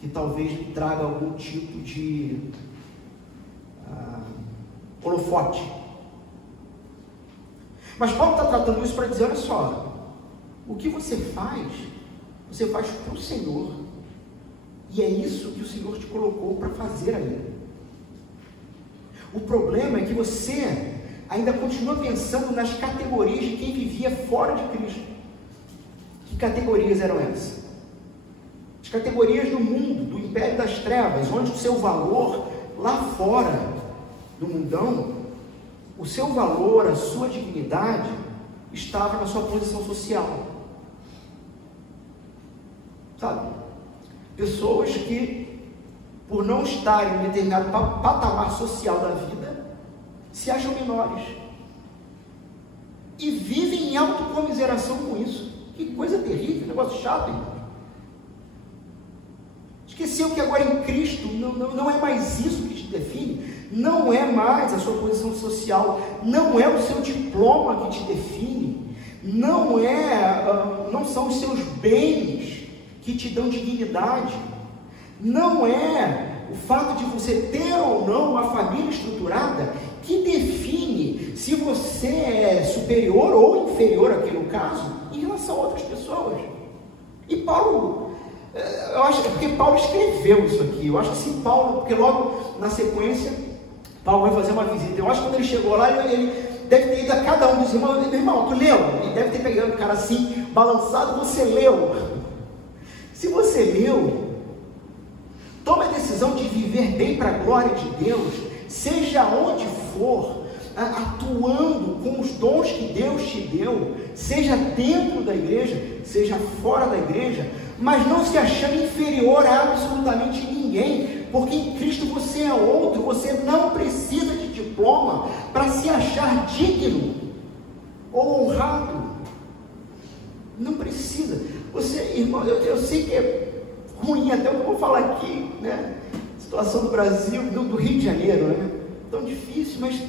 que talvez lhe traga algum tipo de holofote. Mas Paulo está tratando isso para dizer: olha só, o que você faz para o Senhor. E é isso que o Senhor te colocou para fazer aí. O problema é que você ainda continua pensando nas categorias de quem vivia fora de Cristo. Que categorias eram essas? As categorias do mundo, do império das trevas, onde o seu valor lá fora do mundão, o seu valor, a sua dignidade estava na sua posição social. Sabe? Pessoas que, por não estarem em determinado patamar social da vida, se acham menores e vivem em autocomiseração com isso. Que coisa terrível, negócio chato, irmão. Esqueceu que agora em Cristo não é mais isso que te define, não é mais a sua posição social, não é o seu diploma que te define, não são os seus bens que te dão dignidade, não é o fato de você ter ou não uma família estruturada que define se você é superior ou inferior, aqui no caso, em relação a outras pessoas. E Paulo, eu acho que é porque Paulo escreveu isso aqui, eu acho que sim, Paulo, porque logo na sequência, Paulo vai fazer uma visita, eu acho que quando ele chegou lá, ele deve ter ido a cada um dos irmãos, meu irmão, tu leu? Ele deve ter pegado o cara assim, balançado, você leu? Se você leu, tome a decisão de viver bem para a glória de Deus, seja onde for, atuando com os dons que Deus te deu, seja dentro da igreja, seja fora da igreja, mas não se achando inferior a absolutamente ninguém, porque em Cristo você é outro, você não precisa de diploma para se achar digno ou honrado, não precisa. Você, irmão, eu sei que é ruim até o que eu vou falar aqui, né? Situação do Brasil, do Rio de Janeiro, né? Tão difícil, mas,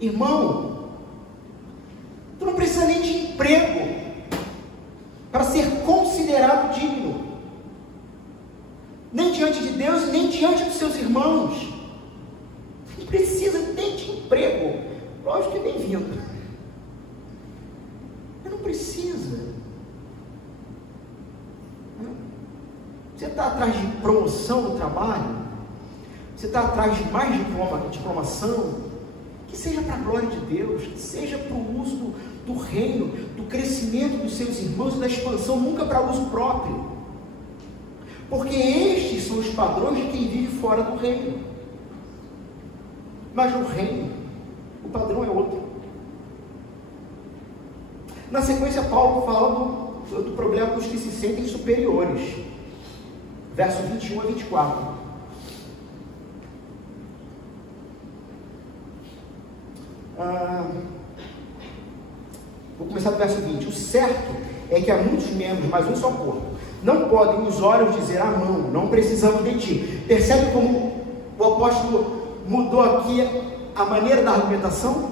irmão, tu não precisa nem de emprego para ser considerado digno, nem diante de Deus, nem diante dos seus irmãos. Não precisa nem de emprego, lógico que é bem-vindo, mas não precisa. Você está atrás de promoção no trabalho? Você está atrás de mais diplomação? Que seja para a glória de Deus, que seja para o uso do reino, do crescimento dos seus irmãos, da expansão, nunca para uso próprio. Porque estes são os padrões de quem vive fora do reino. Mas no reino, o padrão é outro. Na sequência, Paulo fala do problema dos que se sentem superiores. Verso 21 a 24. Vou começar do verso 20. O certo é que há muitos membros, mas um só corpo. Não podem os olhos dizer a mão, não precisamos de ti. Percebe como o apóstolo mudou aqui a maneira da argumentação?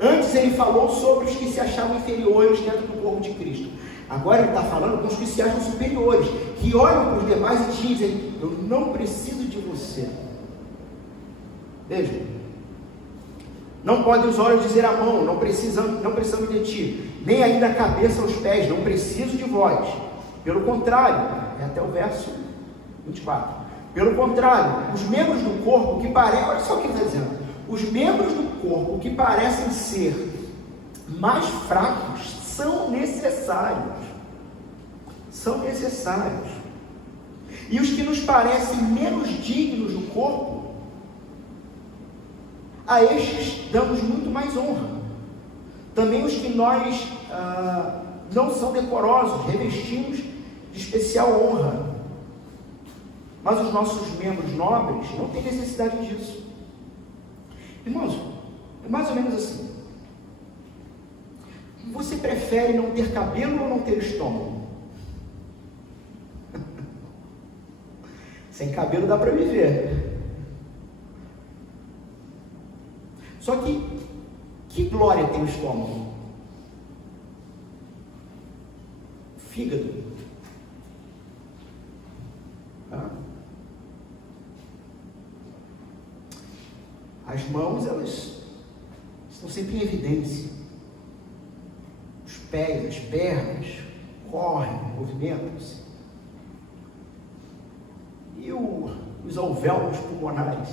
Antes ele falou sobre os que se achavam inferiores dentro do corpo de Cristo. Agora ele está falando com os que se acham superiores, que olham para os demais e dizem: eu não preciso de você. Veja, não podem os olhos dizer a mão, não precisamos de ti, nem ainda a cabeça aos pés, não preciso de vós. Pelo contrário, é até o verso 24. Pelo contrário, os membros do corpo que parecem, olha só o que ele está dizendo, os membros do corpo que parecem ser mais fracos são necessários. São necessários. E os que nos parecem menos dignos do corpo, a estes damos muito mais honra. Também os que nós não são decorosos, revestimos de especial honra. Mas os nossos membros nobres não têm necessidade disso. Irmãos, é mais ou menos assim. Você prefere não ter cabelo ou não ter estômago? Sem cabelo dá para viver. Só que glória tem o estômago? Fígado. As mãos, elas estão sempre em evidência. Os pés, as pernas, correm, movimentam-se. os alvéolos pulmonares.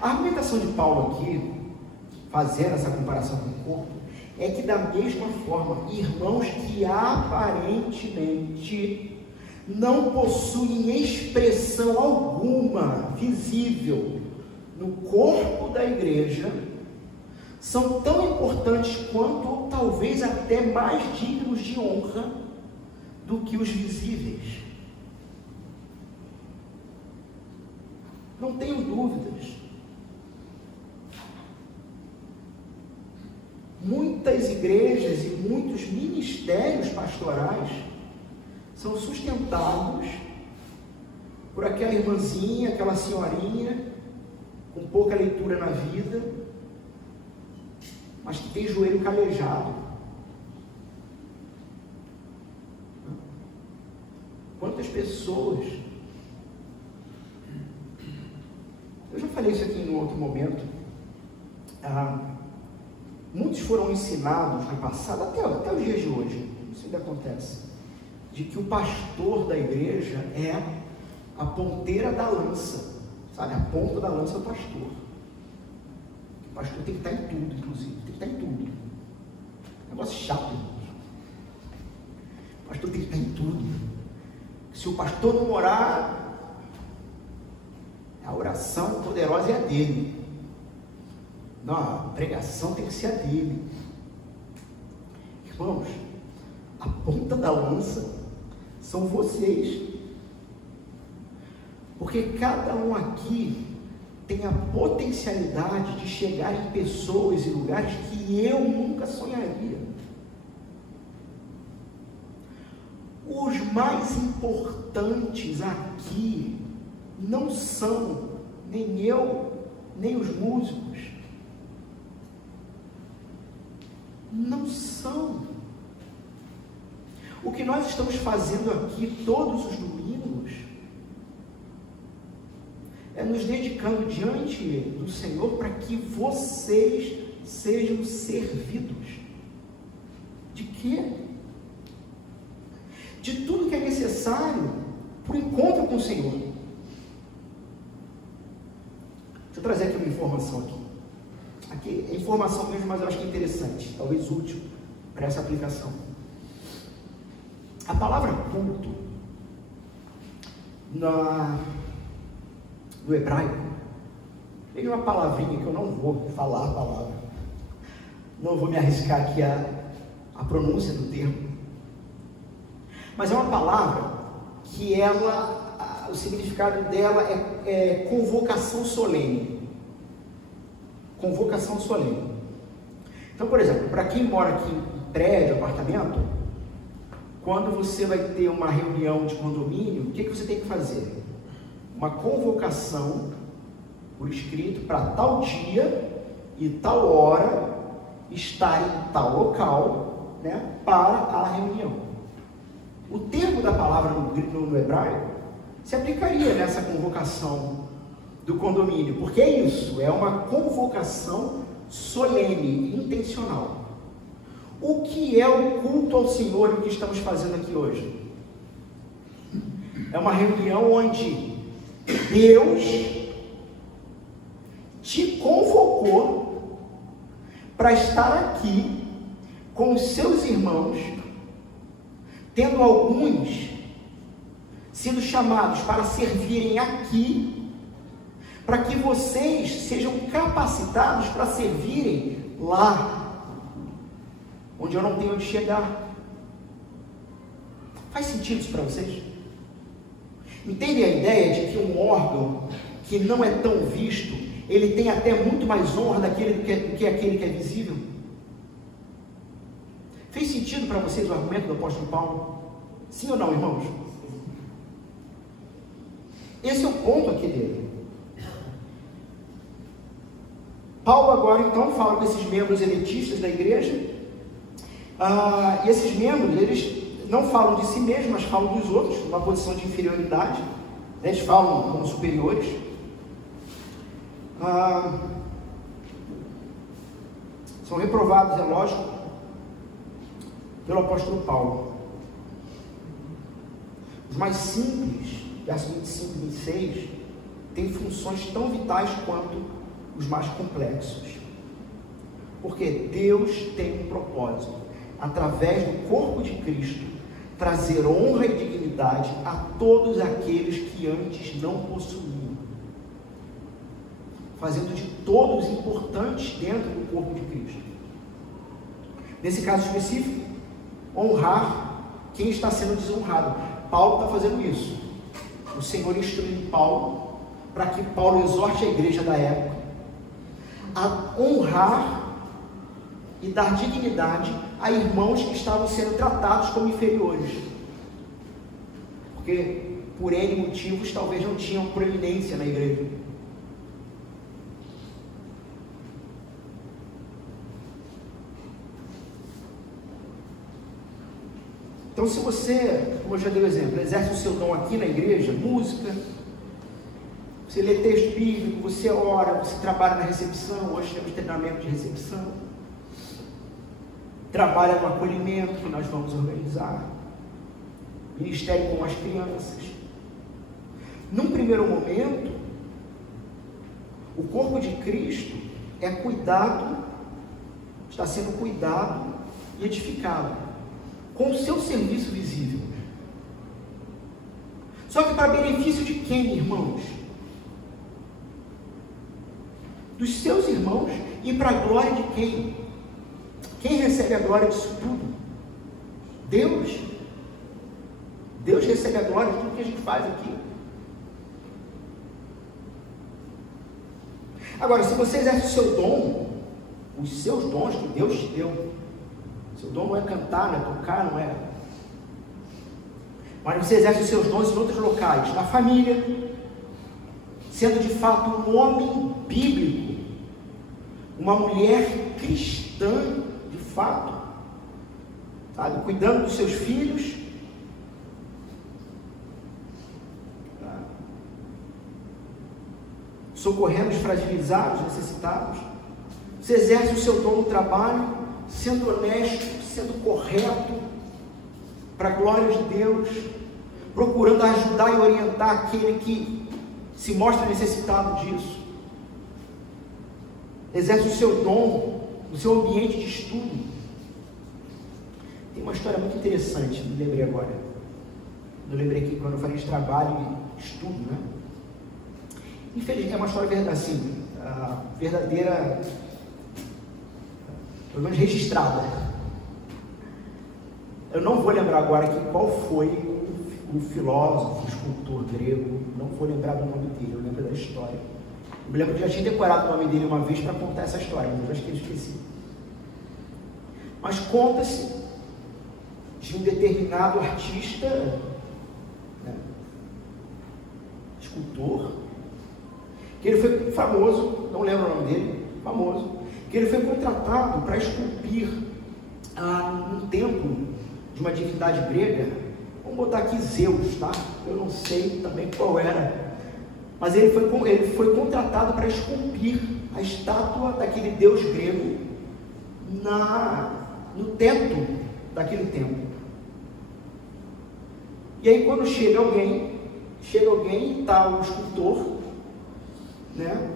A argumentação de Paulo aqui, fazendo essa comparação com o corpo, é que da mesma forma, irmãos que aparentemente não possuem expressão alguma visível no corpo da igreja, são tão importantes quanto, ou talvez até mais dignos de honra do que os visíveis. Não tenho dúvidas. Muitas igrejas e muitos ministérios pastorais são sustentados por aquela irmãzinha, aquela senhorinha com pouca leitura na vida, mas que tem joelho calejado. Quantas pessoas, eu já falei isso aqui em outro momento, muitos foram ensinados no passado, até os dias de hoje, isso ainda acontece, de que o pastor da igreja é a ponteira da lança, sabe? A ponta da lança é o pastor. O pastor tem que estar em tudo, inclusive, tem que estar em tudo. Negócio chato. O pastor tem que estar em tudo. Se o pastor não orar, a oração poderosa é a dele. Não, a pregação tem que ser a dele. Irmãos, a ponta da lança são vocês. Porque cada um aqui tem a potencialidade de chegar em pessoas e lugares que eu nunca sonharia. Os mais importantes aqui não são nem eu, nem os músicos. Não são. O que nós estamos fazendo aqui todos os domingos é nos dedicando diante do Senhor para que vocês sejam servidos. De quê? De tudo que é necessário para o encontro com o Senhor. Deixa eu trazer aqui uma informação aqui. Aqui é informação mesmo, mas eu acho que é interessante, talvez útil para essa aplicação. A palavra culto no hebraico tem uma palavrinha que eu não vou falar a palavra, não vou me arriscar aqui a pronúncia do termo, mas é uma palavra que o significado dela é convocação solene. Convocação solene. Então, por exemplo, para quem mora aqui em prédio, apartamento, quando você vai ter uma reunião de condomínio, o que você tem que fazer? Uma convocação por escrito para tal dia e tal hora estar em tal local, né, para a reunião. O termo da palavra no hebraico se aplicaria nessa convocação do condomínio, porque é isso, é uma convocação solene, intencional. O que é o culto ao Senhor, o que estamos fazendo aqui hoje? É uma reunião onde Deus te convocou para estar aqui com os seus irmãos, tendo alguns sido chamados para servirem aqui, para que vocês sejam capacitados para servirem lá, onde eu não tenho onde chegar. Faz sentido isso para vocês? Entendem a ideia de que um órgão que não é tão visto, ele tem até muito mais honra do que aquele que é visível? Fez sentido para vocês o argumento do apóstolo Paulo? Sim ou não, irmãos? Esse é o ponto aqui dele. Paulo agora então fala com esses membros elitistas da igreja, e esses membros, eles não falam de si mesmos, mas falam dos outros, numa posição de inferioridade, né? Eles falam como superiores, são reprovados, é lógico, pelo apóstolo Paulo. Os mais simples, versos 25 e 26, têm funções tão vitais quanto os mais complexos. Porque Deus tem um propósito, através do corpo de Cristo, trazer honra e dignidade a todos aqueles que antes não possuíam, fazendo de todos importantes dentro do corpo de Cristo. Nesse caso específico, honrar quem está sendo desonrado. Paulo está fazendo isso. O Senhor instruiu Paulo para que Paulo exorte a igreja da época a honrar e dar dignidade a irmãos que estavam sendo tratados como inferiores, porque por N motivos talvez não tinham proeminência na igreja. Então, se você, como eu já dei o exemplo, exerce o seu dom aqui na igreja, música, você lê texto bíblico, você ora, você trabalha na recepção, hoje temos treinamento de recepção, trabalha no acolhimento que nós vamos organizar, ministério com as crianças. Num primeiro momento, o corpo de Cristo é cuidado, está sendo cuidado e edificado com o seu serviço visível. Só que para benefício de quem, irmãos? Dos seus irmãos e para a glória de quem? Quem recebe a glória disso tudo? Deus. Deus recebe a glória de tudo que a gente faz aqui. Agora, se você exerce o seu dom, os seus dons que Deus te deu, seu dom não é cantar, não é tocar, não é. Mas você exerce os seus dons em outros locais, na família, sendo de fato um homem bíblico, uma mulher cristã, de fato, sabe? Cuidando dos seus filhos, socorrendo os fragilizados, necessitados. Você exerce o seu dom no trabalho, sendo honesto, sendo correto, para a glória de Deus, procurando ajudar e orientar aquele que se mostra necessitado disso. Exerce o seu dom no seu ambiente de estudo. Tem uma história muito interessante, me lembrei agora. Eu lembrei aqui quando eu falei de trabalho e estudo, né? Infelizmente, é uma história assim, verdadeira, pelo menos registrada. Eu não vou lembrar agora aqui qual foi o filósofo, o escultor grego, não vou lembrar do nome dele, eu lembro da história. Eu me lembro que já tinha decorado o nome dele uma vez para contar essa história, mas eu acho que eu esqueci. Mas conta-se de um determinado artista, né, escultor, que ele foi famoso, não lembro o nome dele, famoso, que ele foi contratado para esculpir num templo de uma divindade grega. Vamos botar aqui Zeus, tá? Eu não sei também qual era, mas ele foi contratado para esculpir a estátua daquele deus grego no teto daquele templo. E aí quando chega alguém e está o escultor, né?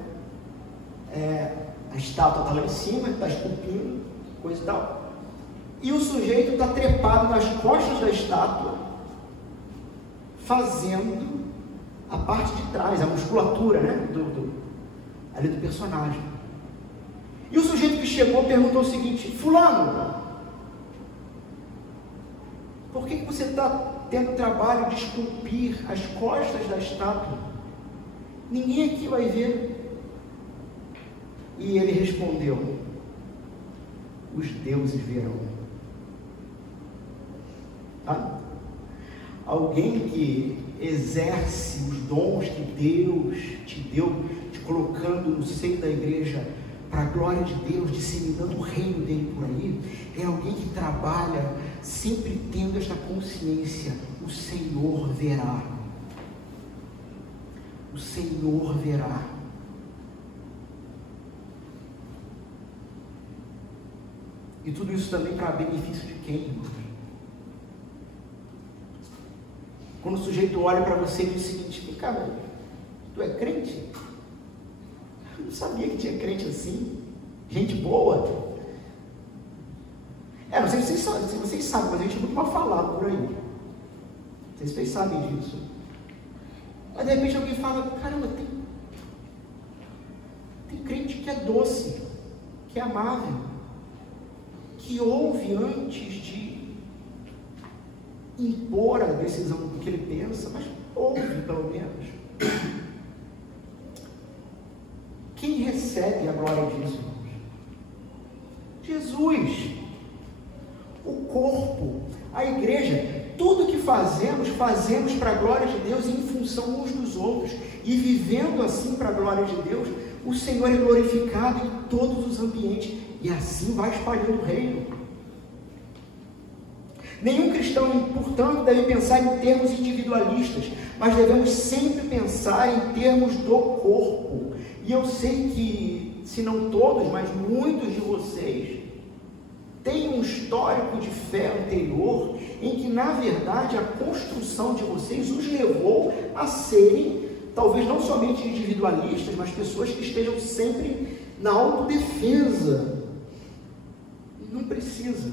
A estátua está lá em cima, está esculpindo, coisa e tal, e o sujeito está trepado nas costas da estátua, fazendo a parte de trás, a musculatura, né? ali do personagem. E o sujeito que chegou perguntou o seguinte: fulano, por que você está tendo o trabalho de esculpir as costas da estátua? Ninguém aqui vai ver. E ele respondeu: os deuses verão. Tá? Alguém que exerce os dons que Deus te deu, te colocando no seio da igreja para a glória de Deus, disseminando o reino dele por aí, é alguém que trabalha sempre tendo esta consciência: o Senhor verá. O Senhor verá. E tudo isso também para benefício de quem, irmãos? Quando o sujeito olha para você e diz o seguinte: cara, tu é crente? Eu não sabia que tinha crente assim, gente boa. Não sei se vocês sabem, mas a gente é muito mal falado por aí. Não sei se vocês sabem disso. Mas de repente alguém fala: caramba, tem crente que é doce, que é amável, que ouve antes de impor a decisão do que ele pensa, mas ouve pelo menos. Quem recebe a glória disso, irmãos? Jesus. O corpo, a igreja, tudo que fazemos para a glória de Deus e em função uns dos outros, e vivendo assim para a glória de Deus, o Senhor é glorificado em todos os ambientes, e assim vai espalhando o reino. Nenhum cristão, portanto, deve pensar em termos individualistas, mas devemos sempre pensar em termos do corpo. E eu sei que, se não todos, mas muitos de vocês têm um histórico de fé anterior, em que, na verdade, a construção de vocês os levou a serem, talvez não somente individualistas, mas pessoas que estejam sempre na autodefesa. Não precisa.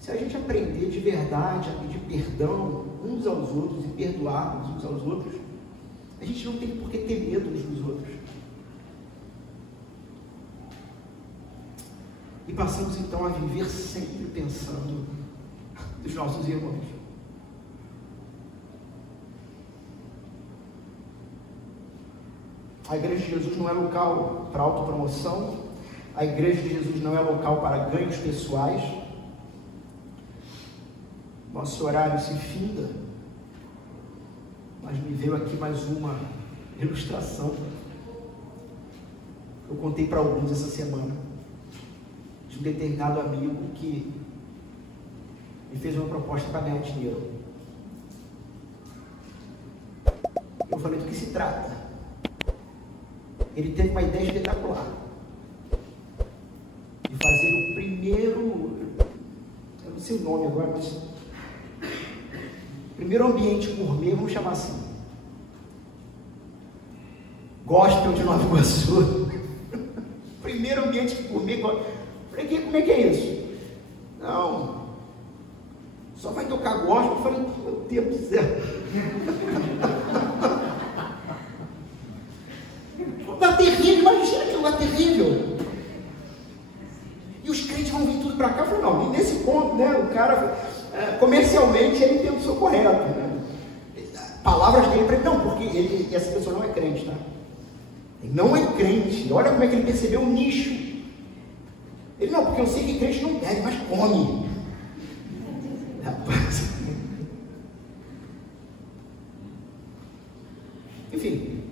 Se a gente aprender de verdade a pedir perdão uns aos outros e perdoarmos uns aos outros, a gente não tem por que ter medo uns dos outros. E passamos então a viver sempre pensando nos nossos irmãos. A igreja de Jesus não é local para autopromoção, a igreja de Jesus não é local para ganhos pessoais. Nosso horário se finda, mas me veio aqui mais uma ilustração. Eu contei para alguns essa semana de um determinado amigo que me fez uma proposta para ganhar dinheiro. Eu falei: do que se trata? Ele teve uma ideia espetacular de fazer o primeiro, eu não sei o nome agora, mas primeiro ambiente gourmet, vamos chamar assim, gospel de Nova Iguaçu. Primeiro ambiente gourmet. Falei: como é que é isso? Não, só vai tocar gospel. Eu falei: meu Deus do céu. Lugar terrível, imagina que lugar terrível. E os crentes vão vir tudo para cá. Eu falei: não, e nesse ponto, né, o cara, comercialmente, ele pensou correto, né? Palavras dele para ele: não, porque essa pessoa não é crente, tá? Ele não é crente. Olha como é que ele percebeu o nicho. Ele: não, porque eu sei que crente não deve, mas come. Rapaz. Enfim.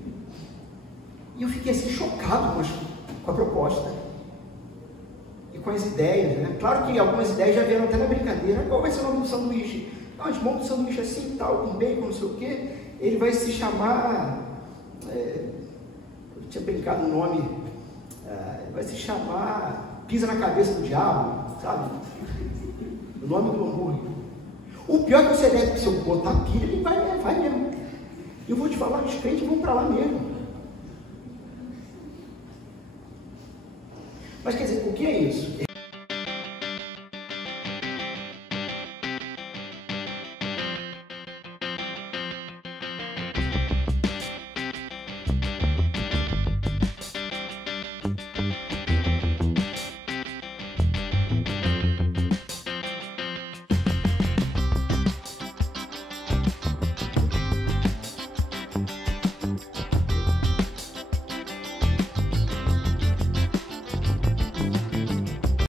E eu fiquei assim chocado com a proposta. E com as ideias, né? Claro que algumas ideias já vieram até na brincadeira. Qual vai ser o nome do sanduíche? Não, a gente monta um sanduíche assim, tal, com bacon, não sei o quê. Ele vai se chamar... eu tinha brincado no nome. Vai se chamar Pisa na Cabeça do Diabo, sabe? O nome do hambúrguer. O pior é que você deve, se eu botar pilha, ele vai mesmo. E eu vou te falar, os crentes vão para lá mesmo. Mas quer dizer, o que é isso?